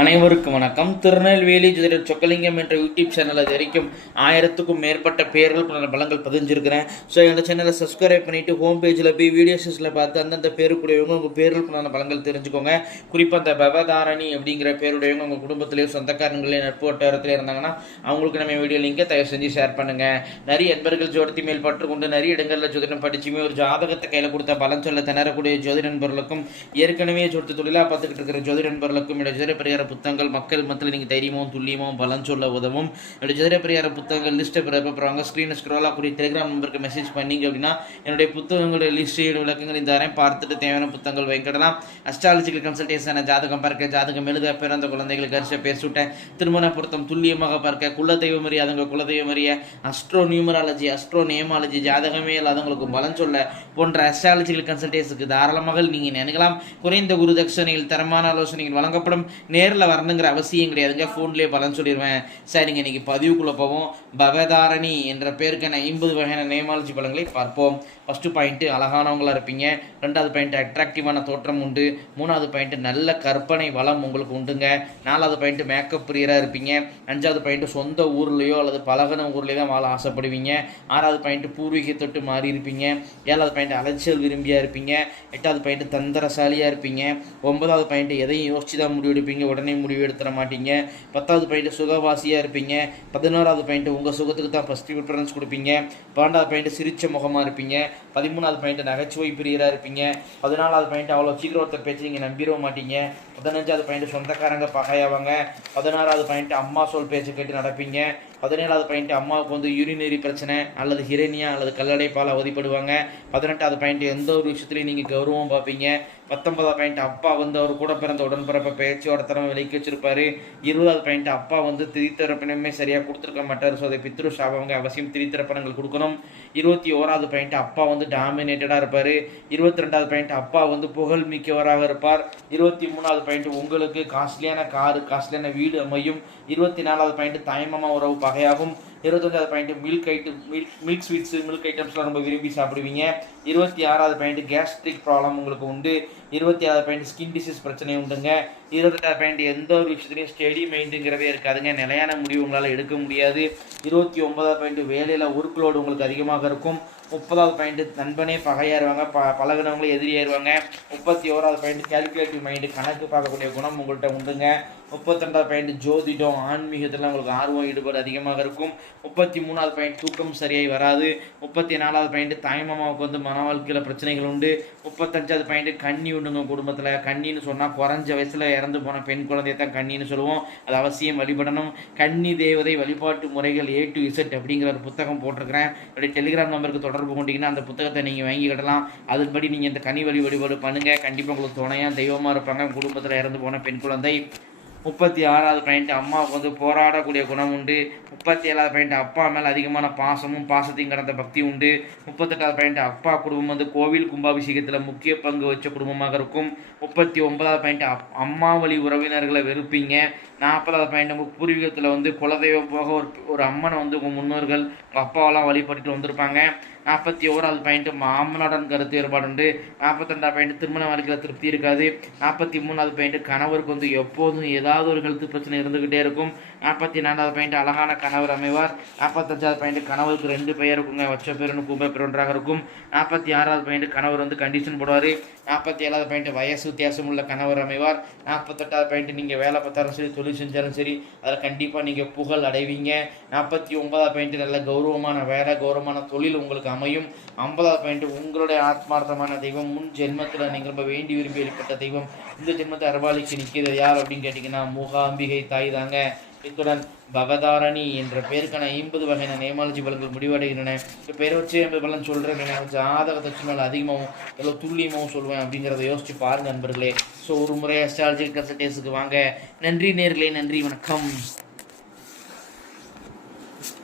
அனைவருக்கும் வணக்கம். திருநெல்வேலி ஜோதிடர் சொக்கலிங்கம் என்ற யூடியூப் சேனல் அது வரைக்கும் 1000க்கும் மேற்பட்ட பேர்களுக்குள்ள பலங்கள் பதிஞ்சிருக்கிறேன். ஸோ இந்த சேனலை சப்ஸ்கிரைப் பண்ணிவிட்டு ஹோம் பேஜில் போய் வீடியோஸில் பார்த்து அந்தந்த பேருக்குடையவங்க உங்கள் பேர்களுக்குள்ள பலங்கள் தெரிஞ்சுக்கோங்க. குறிப்பாக அந்த பவதாரணி அப்படிங்கிற பேருடையவங்க உங்கள் குடும்பத்திலேயோ சொந்தக்காரங்களே நட்பு வட்டாரத்திலே இருந்தாங்கன்னா அவங்களுக்கு நம்ம வீடியோ லிங்கை தயவு செஞ்சு ஷேர் பண்ணுங்கள். நிறைய நண்பர்கள் ஜோதிடத்தை மேல் பற்றுக்கொண்டு நிறைய இடங்களில் ஜோதிடம் படிச்சுமே ஒரு ஜாதகத்தை கையில் கொடுத்த பலன் சொல்ல திணறக்கூடிய ஜோதிட நண்பர்களுக்கும் ஏற்கனவே ஜோதிட தொழிலாக பார்த்துக்கிட்டு இருக்கிற ஜோதிட நண்பர்களுக்கும் ஜோதிட பரிகார புத்தகங்கள் மக்கள் மத்தியில் நீங்கள் தைரியமும் துல்லியமும் பலன் சொல்ல உதவும். என்னுடைய ஜோதிட பரிகார புத்தகங்கள் லிஸ்ட்டை பிறப்பாங்க. ஸ்க்ரீனை ஸ்க்ரோலாக கூடிய டெலிகிராம் நம்பருக்கு மெசேஜ் பண்ணிங்க அப்படின்னா என்னுடைய புத்தகங்களுடைய லிஸ்ட் விளக்கங்கள் இந்த தரேன் பார்த்துட்டு தேவையான புத்தகங்கள் வாங்கிக்கிடலாம். அஸ்ட்ராலஜிக்கல் கன்சல்டேஷன், ஜாதகம் பார்க்க, ஜாதகம் எழுத, பிறந்த குழந்தைகளுக்கு அரிச பேர் சுட்ட, திருமண பொருத்தம் துல்லியமாக பார்க்க, குலதெய்வம் அறியாதவங்க குலதெய்வம் அறிய, அஸ்ட்ரோ நியூமராலஜி, அஸ்ட்ரோ நேமாலஜி, ஜாதகமே இல்லாதவங்களுக்கு பலன் சொல்ல போன்ற அஸ்ட்ராலஜிக்கல் கன்சல்டேஷனுக்கு தாராளமாக நீங்கள் நினைக்கலாம். குறைந்த குரு தட்சணையில் தரமான ஆலோசனைகள் வழங்கப்படும். நேரில் வரணுங்கிற அவசியம் கிடையாதுங்க, ஃபோன்லேயே பலன் சொல்லிடுவேன். சரிங்க, இன்றைக்கி பதிவுக்குள்ளே போவோம். பவதாரணி என்ற பேருக்கான 50 வகையான நேமாலஜி பலன்களை பார்ப்போம். ஃபஸ்ட்டு பாயிண்ட்டு அழகானவங்களாக இருப்பீங்க. 2வது பாயிண்ட் அட்ராக்டிவான தோற்றம் உண்டு. 3வது பாயிண்ட்டு நல்ல கற்பனை வளம் உங்களுக்கு உண்டுங்க. 4வது பாயிண்ட்டு மேக்கப் பிரியராக இருப்பீங்க. 5வது பாயிண்ட்டு சொந்த ஊர்லேயோ அல்லது பழகின ஊர்லேயோ தான் வாழ ஆசைப்படுவீங்க. 6வது பாயிண்ட்டு பூர்வீக தொட்டு மாறி இருப்பீங்க. 7வது பாயிண்ட் அலைச்சல் விரும்பியாக இருப்பீங்க. 8வது பாயிண்ட்டு தந்திரசாலியாக இருப்பீங்க. 9வது பாயிண்ட்டு எதையும் யோசிச்சு தான் முடிவெடுப்பீங்க, உடனே முடிவு எடுத்துட மாட்டீங்க. 10வது பாயிண்ட்டு சுகவாசியாக இருப்பீங்க. 11வது பாயிண்ட்டு உங்கள் சுகத்துக்கு தான் ஃபஸ்ட்டு ப்ரிஃபரன்ஸ் கொடுப்பீங்க. 12வது பாயிண்ட்டு சிரிச்ச முகமாக இருப்பீங்க. 13வது பாயிண்ட்டு நகைச்சுவை பிரியராக இருப்பீங்க. 14வது பாயிண்ட்டு அவ்வளோ சீக்கிரம் ஒருத்தர் பேச்சு நீங்கள் நம்பிட மாட்டீங்க. 15வது பாயிண்ட்டு சொந்தக்காரங்க பகையாவாங்க. 16வது பாயிண்ட்டு அம்மா சொல் பேச்சு கேட்டு நடப்பீங்க. 17வது பாயிண்ட்டு அம்மாவுக்கு வந்து யூரினரி பிரச்சனை அல்லது ஹிரேனியா அல்லது கல்லடைப்பால் அவதிப்படுவாங்க. 18வது பாயிண்ட்டு எந்த ஒரு விஷயத்துலையும் நீங்கள் கௌரவம் பார்ப்பீங்க. 19வது பாயிண்ட் அப்பா வந்து அவர் கூட பிறந்த உடன்பிறப்பை பேச்சோட தரம் விலைக்கு வச்சிருப்பாரு. 20வது பாயிண்ட் அப்பா வந்து திரித்தரப்பணமே சரியாக கொடுத்துருக்க மாட்டார். ஸோ அதை பித்ரு சாபவங்க அவசியம் திரித்தரப்பணங்கள் கொடுக்கணும். 21வது பாயிண்ட் அப்பா வந்து டாமினேட்டடாக இருப்பார். 22வது பாயிண்ட் அப்பா வந்து புகழ் மிக்கவராக இருப்பார். 23வது பாயிண்ட் உங்களுக்கு காஸ்ட்லியான காரு காஸ்ட்லியான வீடு அமையும். 24வது பாயிண்ட் தாய்மாமா உறவு பகையாகும். 25வது பாயிண்ட் மில்க் ஸ்வீட்ஸு மில்க் ஐட்டம்ஸ்லாம் ரொம்ப விரும்பி சாப்பிடுவீங்க. 26வது பாயிண்ட் கேஸ்ட்ரிக் ப்ராப்ளம் உங்களுக்கு உண்டு. 27வது பாயிண்ட் ஸ்கின் டிசீஸ் பிரச்சனை உண்டுங்க. 28வது பாயிண்ட் எந்த ஒரு விஷயத்துலையும் ஸ்டெடி மைண்டுங்கிறதே இருக்காதுங்க, நிலையான முடிவு உங்களால் எடுக்க முடியாது. 29வது பாயிண்ட் வேலையில் ஒர்க்லோடு உங்களுக்கு அதிகமாக இருக்கும். 30வது பாயிண்ட் நண்பனே பகையாயிருவாங்க, பழகினவங்களே எதிரியாயிருவாங்க. 31வது பாயிண்ட் கேல்குலேட்டிவ் மைண்டு, கணக்கு பார்க்கக்கூடிய குணம் உங்கள்கிட்ட உண்டுங்க. 32வது பாயிண்ட் ஜோதிடம் ஆன்மீகத்தில் உங்களுக்கு ஆர்வம் ஈடுபாடு அதிகமாக இருக்கும். 33வது பாயிண்ட் தூக்கம் சரியாகி வராது. 34வது பாயிண்ட் தாய்மாமாவுக்கு வந்து மன வாழ்க்கையில் பிரச்சனைகள் உண்டு. 35வது பாயிண்ட் கன்னி உண்டுங்க. குடும்பத்தில் கன்னின்னு சொன்னால் குறைஞ்ச வயசில் இறந்து போன பெண் குழந்தைய தான் கன்னின்னு சொல்லுவோம். அது அவசியம் வழிபடணும். கன்னி தேவதை வழிபாட்டு முறைகள் A to Z அப்படிங்கிற ஒரு புத்தகம் போட்டிருக்கிறேன். என்னுடைய டெலிகிராம் நம்பருக்கு தொடர்பு கொண்டீங்கன்னா அந்த புத்தகத்தை நீங்கள் வாங்கிக்கிடலாம். அதன்படி நீங்கள் இந்த கன்னி வழிபாடு பண்ணுங்கள். கண்டிப்பாக உங்களுக்கு துணையாக தெய்வமாக இருப்பாங்க குடும்பத்தில் இறந்து போன பெண் குழந்தை. 36வது பாயிண்ட் அம்மாவுக்கு வந்து போராடக்கூடிய குணம் உண்டு. 37வது பாயிண்ட் அப்பா மேலே அதிகமான பாசத்தையும் கடந்த பக்தி உண்டு. 38வது பாயிண்ட் அப்பா குடும்பம் வந்து கோவில் கும்பாபிஷேகத்தில் முக்கிய பங்கு வச்ச குடும்பமாக இருக்கும். 39வது பாயிண்ட் அம்மா வழி உறவினர்களை வெறுப்பீங்க. 40வது பாயிண்ட் உங்கள் பூர்வீகத்தில் வந்து குலதெய்வம் போக ஒரு அம்மனை வந்து உங்கள் முன்னோர்கள் அப்பாவெல்லாம் வழிபட்டுட்டு வந்திருப்பாங்க. 41வது பாயிண்ட் மாமனாடன் கருத்து வேறுபாடு உண்டு. 42வது பாயிண்ட் திருமண வாழ்க்கையில் திருப்தி இருக்காது. 43வது பாயிண்ட் கணவருக்கு வந்து எப்போதும் ஏதாவது ஒரு ஹெல்த் பிரச்சனை இருந்துக்கிட்டே இருக்கும். 44வது பாயிண்ட் அழகான கணவர் அமைவார். 45வது பாயிண்ட் கணவருக்கு 2 பெயர் இருக்குங்க, வச்ச பேருன்னு கூப்ப பேர் ஒன்றாக இருக்கும். 46வது பாயிண்ட் கணவர் வந்து கண்டிஷன் போடுவார். 47வது பாயிண்ட் வயசு வித்தியாசம் உள்ள கணவர் அமைவார். 48வது பாயிண்ட் நீங்கள் வேலை பார்த்தாலும் சரி தொழில் செஞ்சாலும் சரி அதில் கண்டிப்பாக நீங்கள் புகழ் அடைவீங்க. 49வது பாயிண்ட் நல்ல கௌரவமான வேலை கௌரவமான தொழில் உங்களுக்கு அமையும். 50வது பாயிண்ட் உங்களுடைய ஆத்மார்த்தமான தெய்வம் முன் ஜென்மத்தில் நீங்கள் ரொம்ப வேண்டி விரும்பி ஏற்பட்ட தெய்வம் இந்த ஜென்மத்தை அரபாலிக்கு நிற்கிறது யார் அப்படின்னு கேட்டிங்கன்னா மூகாம்பிகை தாய் தாங்க. இத்துடன் பவதாரணி என்ற பேருக்கான 50 வகையான நேமாலஜி பலன்கள் முடிவடைகின்றன. இப்போ பேரை வச்சு 50 பலன் சொல்கிறேன். ஜாதக தட்சணால் அதிகமாகவும் எவ்வளோ துல்லியமாகவும் சொல்லுவேன் அப்படிங்கிறத யோசிச்சு பாருங்கள் நண்பர்களே. ஸோ ஒரு முறை அஸ்ட்ராலஜி கன்சல்டேஷனுக்கு வாங்க. நன்றி நேர்களே, நன்றி, வணக்கம்.